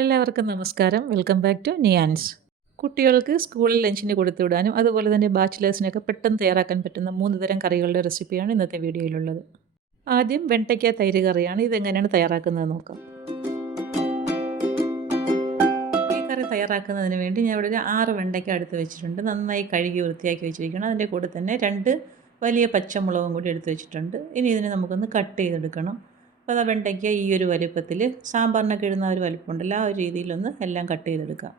എല്ലാവർക്കും നമസ്കാരം. Welcome back to നിയാൻസ് കുട്ടികൾക്ക് സ്കൂളിൽ ലഞ്ചിന് കൊടുത്തു വിടാനും അതുപോലെ തന്നെ ബാച്ചിലേഴ്സിനൊക്കെ പെട്ടെന്ന് തയ്യാറാക്കാൻ പറ്റുന്ന മൂന്ന് തരം കറികളുടെ റെസിപ്പിയാണ് ഇന്നത്തെ വീഡിയോയിലുള്ളത് ആദ്യം വെണ്ടയ്ക്ക തൈര് കറിയാണ്. ഇതെങ്ങനെയാണ് തയ്യാറാക്കുന്നത് നോക്കാം. ഈ കറി തയ്യാറാക്കുന്നതിന് വേണ്ടി ഞാൻ ഇവിടെ ഒരു ആറ് വെണ്ടയ്ക്ക എടുത്ത് വെച്ചിട്ടുണ്ട്. നന്നായി കഴുകി വൃത്തിയാക്കി വെച്ചിരിക്കണം അതിന്റെ കൂടെ തന്നെ രണ്ട് വലിയ പച്ചമുളകും കൂടി എടുത്ത് വെച്ചിട്ടുണ്ട്. ഇനി ഇതിനെ നമുക്കൊന്ന് കട്ട് ചെയ്തെടുക്കണം. അപ്പോൾ വെണ്ടയ്ക്ക ഈ ഒരു വലിപ്പത്തിൽ സാമ്പാറിനൊക്കെ ഇടുന്ന ഒരു വലിപ്പമുണ്ടല്ലോ ആ ഒരു രീതിയിലൊന്ന് എല്ലാം കട്ട് ചെയ്തെടുക്കാം.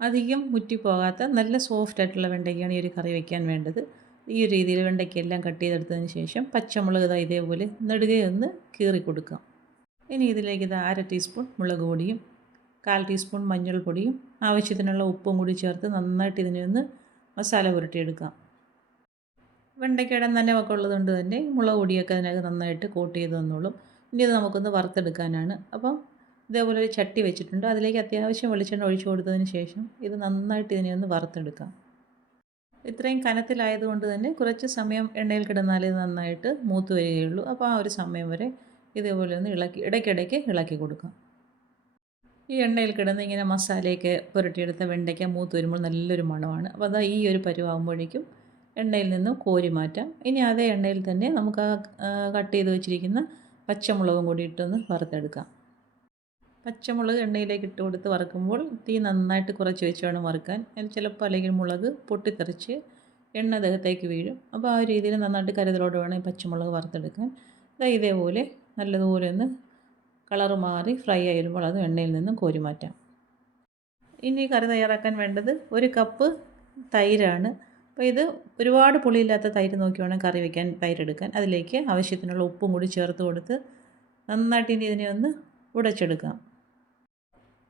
അധികം മുറ്റിപ്പോകാത്ത നല്ല സോഫ്റ്റ് ആയിട്ടുള്ള വെണ്ടയ്ക്കാണ് ഈ ഒരു കറി വയ്ക്കാൻ വേണ്ടത്. ഈ ഒരു രീതിയിൽ വെണ്ടയ്ക്ക എല്ലാം കട്ട് ചെയ്തെടുത്തതിന് ശേഷം പച്ചമുളക് ഇതാ ഇതേപോലെ നെടുകയൊന്ന് കീറി കൊടുക്കാം. ഇനി ഇതിലേക്ക് ഇത് അര ടീസ്പൂൺ മുളക് പൊടിയും കാൽ ടീസ്പൂൺ മഞ്ഞൾപ്പൊടിയും ആവശ്യത്തിനുള്ള ഉപ്പും കൂടി ചേർത്ത് നന്നായിട്ട് ഇതിനെ ഒന്ന് മസാല പുരട്ടിയെടുക്കാം. വെണ്ടയ്ക്കയുടെ ഒക്കെ ഉള്ളതുകൊണ്ട് തന്നെ മുളക് പൊടിയൊക്കെ അതിനകത്ത് നന്നായിട്ട് കോട്ട് ചെയ്ത് തന്നോളും. ഇനി ഇത് നമുക്കൊന്ന് വറുത്തെടുക്കാനാണ്. അപ്പം ഇതേപോലെ ഒരു ചട്ടി വെച്ചിട്ടുണ്ട്. അതിലേക്ക് അത്യാവശ്യം വെളിച്ചെണ്ണ ഒഴിച്ചു കൊടുത്തതിന് ശേഷം ഇത് നന്നായിട്ട് ഇതിനെ ഒന്ന് വറുത്തെടുക്കാം. ഇത്രയും കനത്തിലായതുകൊണ്ട് തന്നെ കുറച്ച് സമയം എണ്ണയിൽ കിടന്നാലേ നന്നായിട്ട് മൂത്ത് വരികയുള്ളൂ. അപ്പോൾ ആ ഒരു സമയം വരെ ഇതേപോലെ ഒന്ന് ഇളക്കി ഇടയ്ക്കിടയ്ക്ക് ഇളക്കി കൊടുക്കാം. ഈ എണ്ണയിൽ കിടന്ന് ഇങ്ങനെ മസാലയൊക്കെ പുരട്ടിയെടുത്ത വെണ്ടയ്ക്ക മൂത്ത് വരുമ്പോൾ നല്ലൊരു മണമാണ്. അപ്പോൾ അതാ ഈ ഒരു പരുവാകുമ്പോഴേക്കും എണ്ണയിൽ നിന്ന് കോരി മാറ്റാം. ഇനി അതേ എണ്ണയിൽ തന്നെ നമുക്ക് ആ കട്ട് ചെയ്ത് വെച്ചിരിക്കുന്ന പച്ചമുളകും കൂടി ഇട്ടൊന്ന് വറുത്തെടുക്കാം. പച്ചമുളക് എണ്ണയിലേക്ക് ഇട്ട് കൊടുത്ത് വറുക്കുമ്പോൾ തീ നന്നായിട്ട് കുറച്ച് വെച്ച് വേണം വറുക്കാൻ. ചിലപ്പോൾ അല്ലെങ്കിൽ മുളക് പൊട്ടിത്തെറിച്ച് എണ്ണ ദേഹത്തേക്ക് വീഴും. അപ്പോൾ ആ രീതിയിൽ നന്നായിട്ട് കരുതലോട് വേണം ഈ പച്ചമുളക് വറുത്തെടുക്കാൻ. ഇതാ ഇതേപോലെ നല്ലതുപോലെ ഒന്ന് കളറ് മാറി ഫ്രൈ ആയി വരുമ്പോൾ അത് എണ്ണയിൽ നിന്നും കോരി മാറ്റാം. ഇനി കറി തയ്യാറാക്കാൻ വേണ്ടത് ഒരു കപ്പ് തൈരാണ്. അപ്പോൾ ഇത് ഒരുപാട് പുളിയില്ലാത്ത തൈര് നോക്കി വേണം കറി വയ്ക്കാൻ തൈരെടുക്കാൻ. അതിലേക്ക് ആവശ്യത്തിനുള്ള ഉപ്പും കൂടി ചേർത്ത് കൊടുത്ത് നന്നായിട്ട് ഇനി ഇതിനെ ഒന്ന് ഉടച്ചെടുക്കാം.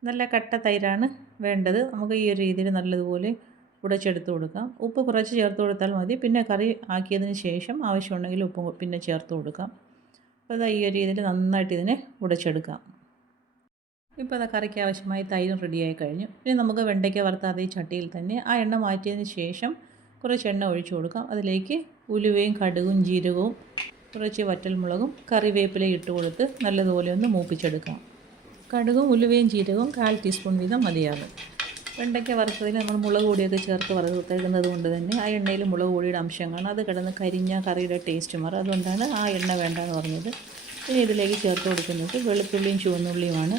നല്ല കട്ട തൈരാണ് വേണ്ടത്. നമുക്ക് ഈ ഒരു രീതിയിൽ നല്ലതുപോലെ ഉടച്ചെടുത്ത് കൊടുക്കാം. ഉപ്പ് കുറച്ച് ചേർത്ത് കൊടുത്താൽ മതി. പിന്നെ കറി ആക്കിയതിന് ശേഷം ആവശ്യമുണ്ടെങ്കിൽ ഉപ്പ് പിന്നെ ചേർത്ത് കൊടുക്കാം. അപ്പോൾ ഈ ഒരു രീതിയിൽ നന്നായിട്ട് ഇതിനെ ഉടച്ചെടുക്കാം. ഇപ്പോൾ അത് കറിക്ക് ആവശ്യമായി തൈരും റെഡിയായി കഴിഞ്ഞു. ഇനി നമുക്ക് വെണ്ടയ്ക്ക വറുത്താതെ ഈ ചട്ടിയിൽ തന്നെ ആ എണ്ണ മാറ്റിയതിന് ശേഷം കുറച്ച് എണ്ണ ഒഴിച്ചു കൊടുക്കാം. അതിലേക്ക് ഉലുവയും കടുകും ജീരകവും കുറച്ച് വറ്റൽമുളകും കറിവേപ്പിലയും ഇട്ട് കൊടുത്ത് നല്ലതുപോലെ ഒന്ന് മൂപ്പിച്ചെടുക്കാം കടുകും ഉലുവയും ജീരകവും കാൽ ടീസ്പൂൺ വീതം മതിയാകും. വെണ്ടയ്ക്ക വറുത്തതിൽ നമ്മൾ മുളക് പൊടിയൊക്കെ ചേർത്ത് വറുത്തേക്കുന്നത് കൊണ്ട് തന്നെ ആ എണ്ണയിൽ മുളക് പൊടിയുടെ അംശം അത് കിടന്ന് കരിഞ്ഞ കറിയുടെ ടേസ്റ്റ് മാറും. അതുകൊണ്ടാണ് ആ എണ്ണ വേണ്ടെന്ന് പറഞ്ഞത്. ഇനി ഇതിലേക്ക് ചേർത്ത് കൊടുക്കുന്നത് വെളുത്തുള്ളിയും ചുവന്നുള്ളിയുമാണ്.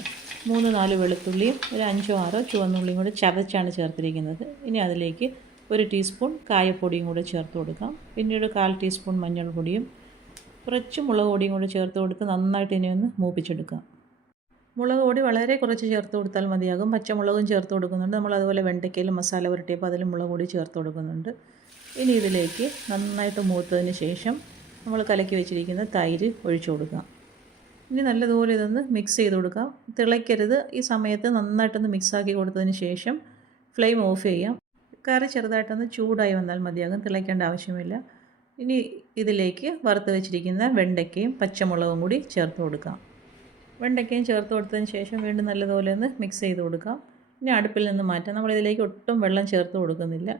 മൂന്ന് നാല് വെളുത്തുള്ളിയും ഒരു അഞ്ചോ ആറോ ചുവന്നുള്ളിയും കൂടെ ചതച്ചാണ് ചേർത്തിരിക്കുന്നത്. ഇനി അതിലേക്ക് ഒരു ടീസ്പൂൺ കായപ്പൊടിയും കൂടെ ചേർത്ത് കൊടുക്കാം. പിന്നീട് കാൽ ടീസ്പൂൺ മഞ്ഞൾപ്പൊടിയും കുറച്ച് മുളക് പൊടിയും കൂടെ ചേർത്ത് കൊടുത്ത് നന്നായിട്ട് ഇനി ഒന്ന് മൂപ്പിച്ചെടുക്കാം. മുളക് പൊടി വളരെ കുറച്ച് ചേർത്ത് കൊടുത്താൽ മതിയാകും. പച്ചമുളകും ചേർത്ത് കൊടുക്കുന്നുണ്ട്. നമ്മൾ അതുപോലെ വെണ്ടയ്ക്കയിലും മസാല പുരട്ടിയപ്പോൾ അതിലും മുളക് പൊടി ചേർത്ത് കൊടുക്കുന്നുണ്ട്. ഇനി ഇതിലേക്ക് നന്നായിട്ട് മൂത്തതിന് ശേഷം നമ്മൾ കലക്കി വെച്ചിരിക്കുന്ന തൈര് ഒഴിച്ചു കൊടുക്കാം. ഇനി നല്ലതുപോലെ ഇതൊന്ന് മിക്സ് ചെയ്ത് കൊടുക്കാം. തിളയ്ക്കരുത്. ഈ സമയത്ത് നന്നായിട്ടൊന്ന് മിക്സാക്കി കൊടുത്തതിന് ശേഷം ഫ്ലെയിം ഓഫ് ചെയ്യാം. കറി ചെറുതായിട്ടൊന്ന് ചൂടായി വന്നാൽ മതിയാകും തിളയ്ക്കേണ്ട ആവശ്യമില്ല. ഇനി ഇതിലേക്ക് വറുത്ത് വെച്ചിരിക്കുന്ന വെണ്ടയ്ക്കയും പച്ചമുളകും കൂടി ചേർത്ത് കൊടുക്കാം. വെണ്ടയ്ക്കയും ചേർത്ത് കൊടുത്തതിന് ശേഷം വീണ്ടും നല്ലതുപോലെ ഒന്ന് മിക്സ് ചെയ്ത് കൊടുക്കാം. ഇനി അടുപ്പിൽ നിന്ന് മാറ്റാം. നമ്മളിതിലേക്ക് ഒട്ടും വെള്ളം ചേർത്ത് കൊടുക്കുന്നില്ല.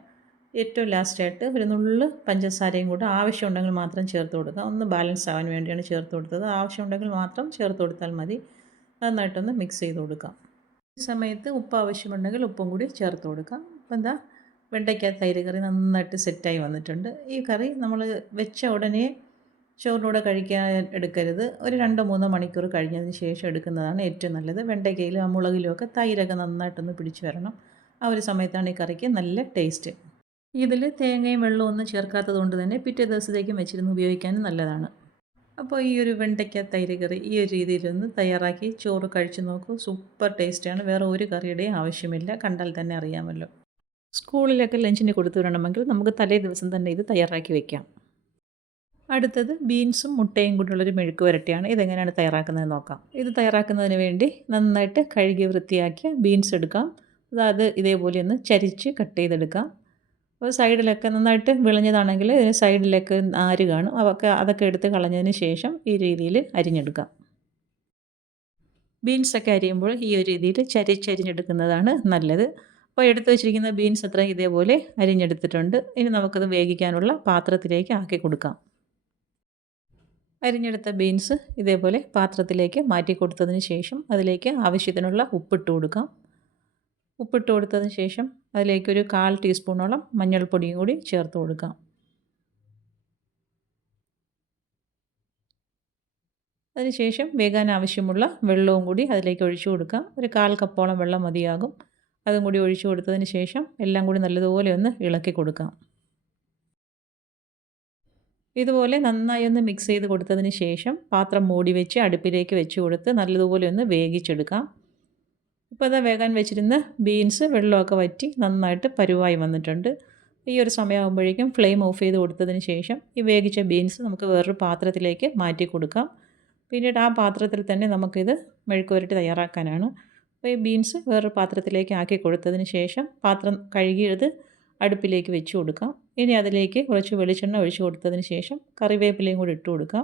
ഏറ്റവും ലാസ്റ്റായിട്ട് ഒരു നുള്ള് പഞ്ചസാരയും കൂടെ ആവശ്യമുണ്ടെങ്കിൽ മാത്രം ചേർത്ത് കൊടുക്കാം. ഒന്ന് ബാലൻസ് ആവാൻ വേണ്ടിയാണ് ചേർത്ത് കൊടുത്തത്. ആവശ്യമുണ്ടെങ്കിൽ മാത്രം ചേർത്ത് കൊടുത്താൽ മതി. നന്നായിട്ടൊന്ന് മിക്സ് ചെയ്ത് കൊടുക്കാം. ഈ സമയത്ത് ഉപ്പ് ആവശ്യമുണ്ടെങ്കിൽ ഉപ്പും കൂടി ചേർത്ത് കൊടുക്കാം. അപ്പോൾ എന്താ വെണ്ടയ്ക്ക തൈര് കറി നന്നായിട്ട് സെറ്റായി വന്നിട്ടുണ്ട്. ഈ കറി നമ്മൾ വെച്ച ഉടനെ ചോറിനൂടെ കഴിക്കാൻ എടുക്കരുത്. ഒരു രണ്ടോ മൂന്നോ മണിക്കൂർ കഴിഞ്ഞതിന് ശേഷം എടുക്കുന്നതാണ് ഏറ്റവും നല്ലത്. വെണ്ടയ്ക്കയിലും ആ മുളകിലും ഒക്കെ തൈരൊക്കെ നന്നായിട്ടൊന്ന് പിടിച്ചു വരണം. ആ ഒരു സമയത്താണ് ഈ കറിക്ക് നല്ല ടേസ്റ്റ്. ഇതിൽ തേങ്ങയും വെള്ളവും ഒന്നും ചേർക്കാത്തത് കൊണ്ട് തന്നെ പിറ്റേ ദിവസത്തേക്കും വെച്ചിരുന്ന് ഉപയോഗിക്കാനും നല്ലതാണ്. അപ്പോൾ ഈ ഒരു വെണ്ടയ്ക്ക തൈര് കറി ഈ ഒരു രീതിയിലൊന്ന് തയ്യാറാക്കി ചോറ് കഴിച്ചു നോക്കൂ. സൂപ്പർ ടേസ്റ്റാണ്. വേറെ ഒരു കറിയുടെയും ആവശ്യമില്ല. കണ്ടാൽ തന്നെ അറിയാമല്ലോ. സ്കൂളിലൊക്കെ ലഞ്ചിന് കൊടുത്തു വിടണമെങ്കിൽ നമുക്ക് തലേ ദിവസം തന്നെ ഇത് തയ്യാറാക്കി വയ്ക്കാം അടുത്തത് ബീൻസും മുട്ടയും കൊണ്ടുള്ളൊരു മെഴുക്ക് വരട്ടിയാണ്. ഇതെങ്ങനെയാണ് തയ്യാറാക്കുന്നത് നോക്കാം. ഇത് തയ്യാറാക്കുന്നതിന് വേണ്ടി നന്നായിട്ട് കഴുകി വൃത്തിയാക്കിയ ബീൻസ് എടുക്കാം. അതായത് ഇതേപോലെ ഒന്ന് ചരിച്ച് കട്ട് ചെയ്തെടുക്കാം. അപ്പോൾ സൈഡിലൊക്കെ നന്നായിട്ട് വിളഞ്ഞതാണെങ്കിൽ ഇതിന് സൈഡിലൊക്കെ ആര് കാണും. അതൊക്കെ അതൊക്കെ എടുത്ത് കളഞ്ഞതിന് ശേഷം ഈ രീതിയിൽ അരിഞ്ഞെടുക്കാം. ബീൻസൊക്കെ അരിയുമ്പോൾ ഈ ഒരു രീതിയിൽ ചരിച്ചരിഞ്ഞെടുക്കുന്നതാണ് നല്ലത്. അപ്പോൾ എടുത്തു വെച്ചിരിക്കുന്ന ബീൻസ് അത്ര ഇതേപോലെ അരിഞ്ഞെടുത്തിട്ടുണ്ട്. ഇനി നമുക്കത് വേവിക്കാനുള്ള പാത്രത്തിലേക്ക് ആക്കി കൊടുക്കാം. അരിഞ്ഞെടുത്ത ബീൻസ് ഇതേപോലെ പാത്രത്തിലേക്ക് മാറ്റി കൊടുത്തതിന് ശേഷം അതിലേക്ക് ആവശ്യത്തിനുള്ള ഉപ്പിട്ട് കൊടുക്കാം. ഉപ്പിട്ട് കൊടുത്തതിന് ശേഷം അതിലേക്ക് ഒരു കാൽ ടീസ്പൂണോളം മഞ്ഞൾപ്പൊടിയും കൂടി ചേർത്ത് കൊടുക്കാം. അതിനുശേഷം വേകാൻ ആവശ്യമുള്ള വെള്ളവും കൂടി അതിലേക്ക് ഒഴിച്ചു കൊടുക്കാം. ഒരു കാൽ കപ്പോളം വെള്ളം മതിയാകും. അതും കൂടി ഒഴിച്ചു കൊടുത്തതിന് ശേഷം എല്ലാം കൂടി നല്ലതുപോലെ ഒന്ന് ഇളക്കി കൊടുക്കാം. ഇതുപോലെ നന്നായി ഒന്ന് മിക്സ് ചെയ്ത് കൊടുത്തതിന് ശേഷം പാത്രം മൂടി വെച്ച് അടുപ്പിലേക്ക് വെച്ച് കൊടുത്ത് നല്ലതുപോലെ ഒന്ന് വേവിച്ചെടുക്കാം. ഇപ്പോൾ അതാ വേകാൻ വെച്ചിരുന്ന ബീൻസ് വെള്ളമൊക്കെ വറ്റി നന്നായിട്ട് പരുവായി വന്നിട്ടുണ്ട്. ഈ ഒരു സമയമാകുമ്പോഴേക്കും ഫ്ലെയിം ഓഫ് ചെയ്ത് കൊടുത്തതിന് ശേഷം ഈ വേവിച്ച ബീൻസ് നമുക്ക് വേറൊരു പാത്രത്തിലേക്ക് മാറ്റി കൊടുക്കാം. പിന്നീട് ആ പാത്രത്തിൽ തന്നെ നമുക്കിത് മെഴുക്കുവരട്ടി തയ്യാറാക്കാനാണ്. അപ്പോൾ ഈ ബീൻസ് വേറൊരു പാത്രത്തിലേക്ക് ആക്കി കൊടുത്തതിന് ശേഷം പാത്രം കഴുകിയത് അടുപ്പിലേക്ക് വെച്ച് കൊടുക്കാം. ഇനി അതിലേക്ക് കുറച്ച് വെളിച്ചെണ്ണ ഒഴിച്ചു കൊടുത്തതിന് ശേഷം കറിവേപ്പിലയും കൂടി ഇട്ട് കൊടുക്കാം.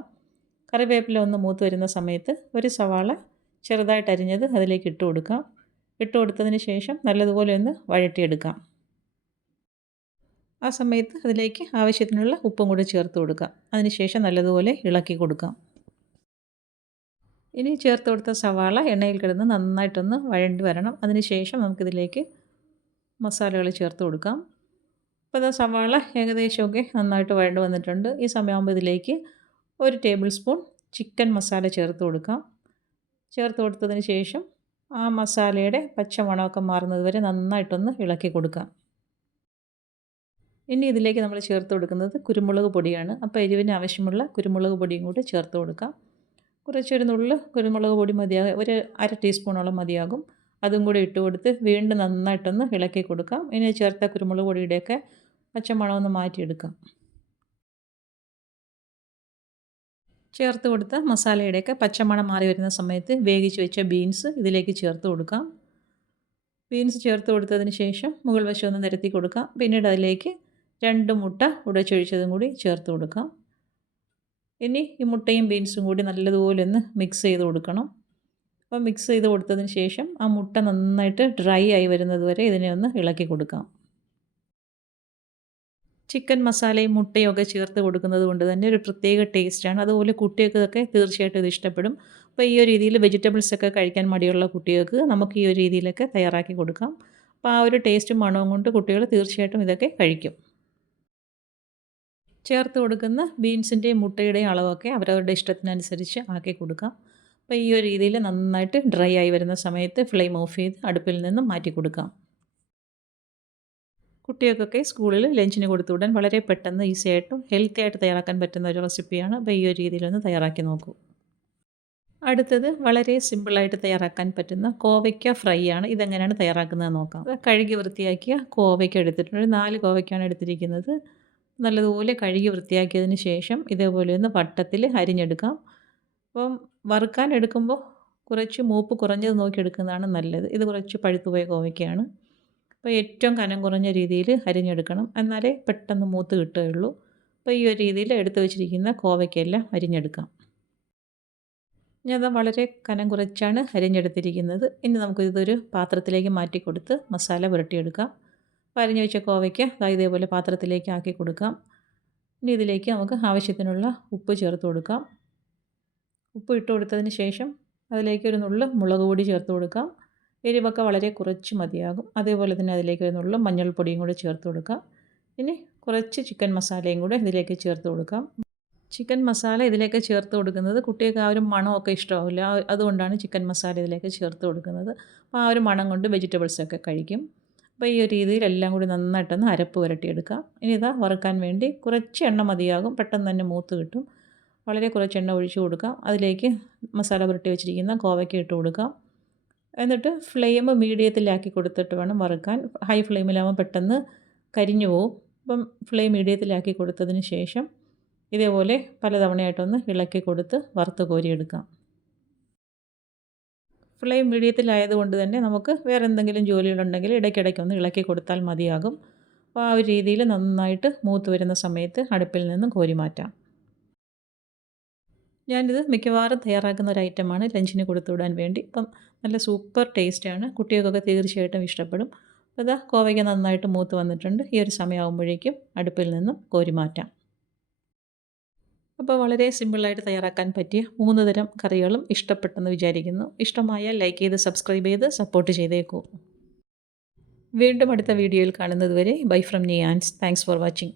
കറിവേപ്പില ഒന്ന് മൂത്ത് വരുന്ന സമയത്ത് ഒരു സവാള ചെറുതായിട്ട് അരിഞ്ഞത് അതിലേക്ക് ഇട്ട് കൊടുക്കാം. ഇട്ട് കൊടുത്തതിന് ശേഷം നല്ലതുപോലെ ഒന്ന് വഴറ്റിയെടുക്കാം. ആ സമയത്ത് അതിലേക്ക് ആവശ്യത്തിനുള്ള ഉപ്പും കൂടി ചേർത്ത് കൊടുക്കാം. അതിനുശേഷം നല്ലതുപോലെ ഇളക്കി കൊടുക്കാം. ഇനി ചേർത്ത് കൊടുത്ത സവാള എണ്ണയിൽ കിടന്ന് നന്നായിട്ടൊന്ന് വഴണ്ടി വരണം. അതിനുശേഷം നമുക്കിതിലേക്ക് മസാലകൾ ചേർത്ത് കൊടുക്കാം. അപ്പോൾ ഇതാ സവാള ഏകദേശമൊക്കെ നന്നായിട്ട് വഴണ്ട് വന്നിട്ടുണ്ട്. ഈ സമയമാകുമ്പോൾ ഇതിലേക്ക് ഒരു ടേബിൾ സ്പൂൺ ചിക്കൻ മസാല ചേർത്ത് കൊടുക്കാം. ചേർത്ത് കൊടുത്തതിന് ശേഷം ആ മസാലയുടെ പച്ചമണമൊക്കെ മാറുന്നത് വരെ നന്നായിട്ടൊന്ന് ഇളക്കി കൊടുക്കാം. ഇനി ഇതിലേക്ക് നമ്മൾ ചേർത്ത് കൊടുക്കുന്നത് കുരുമുളക് പൊടിയാണ്. അപ്പോൾ എരിവിന് ആവശ്യമുള്ള കുരുമുളക് പൊടിയും കൂടി ചേർത്ത് കൊടുക്കാം. കുറച്ചൊരു നുള്ളു കുരുമുളക് പൊടി മതിയാകും ഒരു അര ടീസ്പൂണോളം മതിയാകും. അതും കൂടി ഇട്ട് കൊടുത്ത് വീണ്ടും നന്നായിട്ടൊന്ന് ഇളക്കി കൊടുക്കാം. ഇനി ചേർത്ത കുരുമുളക് പൊടിയുടെയൊക്കെ പച്ചമണം ഒന്ന് മാറ്റിയെടുക്കാം. ചേർത്ത് കൊടുത്ത മസാലയുടെയൊക്കെ പച്ചമണം മാറി വരുന്ന സമയത്ത് വേവിച്ച് വെച്ച ബീൻസ് ഇതിലേക്ക് ചേർത്ത് കൊടുക്കാം. ബീൻസ് ചേർത്ത് കൊടുത്തതിന് ശേഷം മുകൾ വശം ഒന്ന് നിരത്തി കൊടുക്കാം. പിന്നീട് അതിലേക്ക് രണ്ട് മുട്ട ഉടച്ചൊഴിച്ചതും കൂടി ചേർത്ത് കൊടുക്കാം. ഇനി ഈ മുട്ടയും ബീൻസും കൂടി നല്ലതുപോലെ ഒന്ന് മിക്സ് ചെയ്ത് കൊടുക്കണം. അപ്പോൾ മിക്സ് ചെയ്ത് കൊടുത്തതിന് ശേഷം ആ മുട്ട നന്നായിട്ട് ഡ്രൈ ആയി വരുന്നത് വരെ ഇതിനെ ഒന്ന് ഇളക്കി കൊടുക്കാം. ചിക്കൻ മസാലയും മുട്ടയും ഒക്കെ ചേർത്ത് കൊടുക്കുന്നത് കൊണ്ട് തന്നെ ഒരു പ്രത്യേക ടേസ്റ്റാണ് അതുപോലെ കുട്ടികൾക്കൊക്കെ തീർച്ചയായിട്ടും ഇത് ഇഷ്ടപ്പെടും. അപ്പോൾ ഈ ഒരു രീതിയിൽ വെജിറ്റബിൾസ് ഒക്കെ കഴിക്കാൻ മടിയുള്ള കുട്ടികൾക്ക് നമുക്ക് ഈ ഒരു രീതിയിലൊക്കെ തയ്യാറാക്കി കൊടുക്കാം. അപ്പോൾ ആ ഒരു ടേസ്റ്റും മണവും കൊണ്ട് കുട്ടികൾ തീർച്ചയായിട്ടും ഇതൊക്കെ കഴിക്കും. ചേർത്ത് കൊടുക്കുന്ന ബീൻസിന്റെയും മുട്ടയുടെയും അളവൊക്കെ അവരവരുടെ ഇഷ്ടത്തിനനുസരിച്ച് ആക്കി കൊടുക്കാം. അപ്പോൾ ഈ ഒരു രീതിയിൽ നന്നായിട്ട് ഡ്രൈ ആയി വരുന്ന സമയത്ത് ഫ്ലെയിം ഓഫ് ചെയ്ത് അടുപ്പിൽ നിന്നും മാറ്റി കൊടുക്കാം. കുട്ടികൾക്കൊക്കെ സ്കൂളിൽ ലഞ്ചിന് കൊടുത്തുവിടാൻ വളരെ പെട്ടെന്ന് ഈസി ആയിട്ടും ഹെൽത്തി ആയിട്ട് തയ്യാറാക്കാൻ പറ്റുന്ന ഒരു റെസിപ്പിയാണ്. അപ്പോൾ ഈ ഒരു രീതിയിലൊന്ന് തയ്യാറാക്കി നോക്കൂ. അടുത്തത് വളരെ സിമ്പിളായിട്ട് തയ്യാറാക്കാൻ പറ്റുന്ന കോവയ്ക്ക ഫ്രൈ ആണ്. ഇതെങ്ങനെയാണ് തയ്യാറാക്കുന്നത് നോക്കാം. കഴുകി വൃത്തിയാക്കിയ കോവയ്ക്ക എടുത്തിട്ടുണ്ട്. നാല് കോവയ്ക്കാണ് എടുത്തിരിക്കുന്നത്. നല്ലതുപോലെ കഴുകി വൃത്തിയാക്കിയതിന് ശേഷം ഇതേപോലെ ഒന്ന് വട്ടത്തിൽ അരിഞ്ഞെടുക്കാം. അപ്പം വറുക്കാൻ എടുക്കുമ്പോൾ കുറച്ച് മൂപ്പ് കുറഞ്ഞത് നോക്കി എടുക്കുന്നതാണ് നല്ലത്. ഇത് കുറച്ച് പഴുത്തുപോയ കോവയ്ക്കാണ് അപ്പോൾ ഏറ്റവും കനം കുറഞ്ഞ രീതിയിൽ അരിഞ്ഞെടുക്കണം. എന്നാലേ പെട്ടെന്ന് മൂത്ത് കിട്ടുകയുള്ളൂ. അപ്പോൾ ഈ ഒരു രീതിയിൽ എടുത്തു വെച്ചിരിക്കുന്ന കോവയ്ക്കെല്ലാം അരിഞ്ഞെടുക്കാം. ഞാൻ വളരെ കനം കുറച്ചാണ് അരിഞ്ഞെടുത്തിരിക്കുന്നത്. ഇനി നമുക്കിതൊരു പാത്രത്തിലേക്ക് മാറ്റി കൊടുത്ത് മസാല പുരട്ടിയെടുക്കാം. അപ്പോൾ വെച്ച കോവയ്ക്ക് ഇതേപോലെ പാത്രത്തിലേക്ക് ആക്കി കൊടുക്കാം. ഇനി ഇതിലേക്ക് നമുക്ക് ആവശ്യത്തിനുള്ള ഉപ്പ് ചേർത്ത് കൊടുക്കാം. ഉപ്പ് ഇട്ട് കൊടുത്തതിന് ശേഷം അതിലേക്ക് ഒരു നുള്ളു മുളക് പൊടി ചേർത്ത് കൊടുക്കാം. എരിവൊക്കെ വളരെ കുറച്ച് മതിയാകും. അതേപോലെ തന്നെ അതിലേക്ക് ഒരു നുള്ളു മഞ്ഞൾപ്പൊടിയും കൂടി ചേർത്ത് കൊടുക്കാം. ഇനി കുറച്ച് ചിക്കൻ മസാലയും കൂടെ ഇതിലേക്ക് ചേർത്ത് കൊടുക്കാം. ചിക്കൻ മസാല ഇതിലേക്ക് ചേർത്ത് കൊടുക്കുന്നത് കുട്ടികൾക്ക് ആ ഒരു മണമൊക്കെ ഇഷ്ടമാവില്ല. അതുകൊണ്ടാണ് ചിക്കൻ മസാല ഇതിലേക്ക് ചേർത്ത് കൊടുക്കുന്നത്. അപ്പോൾ ആ ഒരു മണം കൊണ്ട് വെജിറ്റബിൾസൊക്കെ കഴിക്കും. അപ്പോൾ ഈ ഒരു രീതിയിൽ എല്ലാം കൂടി നന്നായിട്ടൊന്ന് അരപ്പ് പുരട്ടിയെടുക്കാം. ഇനി ഇതാ വറുക്കാൻ വേണ്ടി കുറച്ച് എണ്ണ മതിയാകും. പെട്ടെന്ന് തന്നെ മൂത്ത് കിട്ടും. വളരെ കുറച്ച് എണ്ണ ഒഴിച്ചു കൊടുക്കാം. അതിലേക്ക് മസാല പുരട്ടി വെച്ചിരിക്കുന്ന കോവയ്ക്ക് ഇട്ട് കൊടുക്കാം. എന്നിട്ട് ഫ്ലെയിം മീഡിയത്തിലാക്കി കൊടുത്തിട്ട് വേണം വറുക്കാൻ. ഹൈ ഫ്ലെയിമിലാകുമ്പോൾ പെട്ടെന്ന് കരിഞ്ഞു പോവും. അപ്പം ഫ്ലെയിം മീഡിയത്തിലാക്കി കൊടുത്തതിന് ശേഷം ഇതേപോലെ പലതവണയായിട്ടൊന്ന് ഇളക്കി കൊടുത്ത് വറുത്ത് കോരിയെടുക്കാം. ഫ്ലെയിം മീഡിയത്തിലായതുകൊണ്ട് തന്നെ നമുക്ക് വേറെ എന്തെങ്കിലും ജോലികളുണ്ടെങ്കിൽ ഇടയ്ക്കിടയ്ക്കൊന്ന് ഇളക്കി കൊടുത്താൽ മതിയാകും. അപ്പോൾ ആ ഒരു രീതിയിൽ നന്നായിട്ട് മൂത്ത് വരുന്ന സമയത്ത് അടുപ്പിൽ നിന്നും കോരി മാറ്റാം. ഞാനിത് മിക്കവാറും തയ്യാറാക്കുന്ന ഒരു ഐറ്റമാണ്. ലഞ്ചിന് കൊടുത്തുവിടാൻ വേണ്ടി. ഇപ്പം നല്ല സൂപ്പർ ടേസ്റ്റാണ്. കുട്ടികൾക്കൊക്കെ തീർച്ചയായിട്ടും ഇഷ്ടപ്പെടും. അപ്പോൾ ഇതാ കോവയ്ക്ക് നന്നായിട്ട് മൂത്ത് വന്നിട്ടുണ്ട്. ഈ ഒരു സമയമാകുമ്പോഴേക്കും അടുപ്പിൽ നിന്നും കോരി മാറ്റാം. അപ്പോൾ വളരെ സിമ്പിളായിട്ട് തയ്യാറാക്കാൻ പറ്റിയ മൂന്ന് തരം കറികളും ഇഷ്ടപ്പെട്ടെന്ന് വിചാരിക്കുന്നു. ഇഷ്ടമായാൽ ലൈക്ക് ചെയ്ത് സബ്സ്ക്രൈബ് ചെയ്ത് സപ്പോർട്ട് ചെയ്തേക്കൂ. വീണ്ടും അടുത്ത വീഡിയോയിൽ കാണുന്നതുവരെ ബൈ ഫ്രം നിയാൻസ് താങ്ക്സ് ഫോർ വാച്ചിങ്.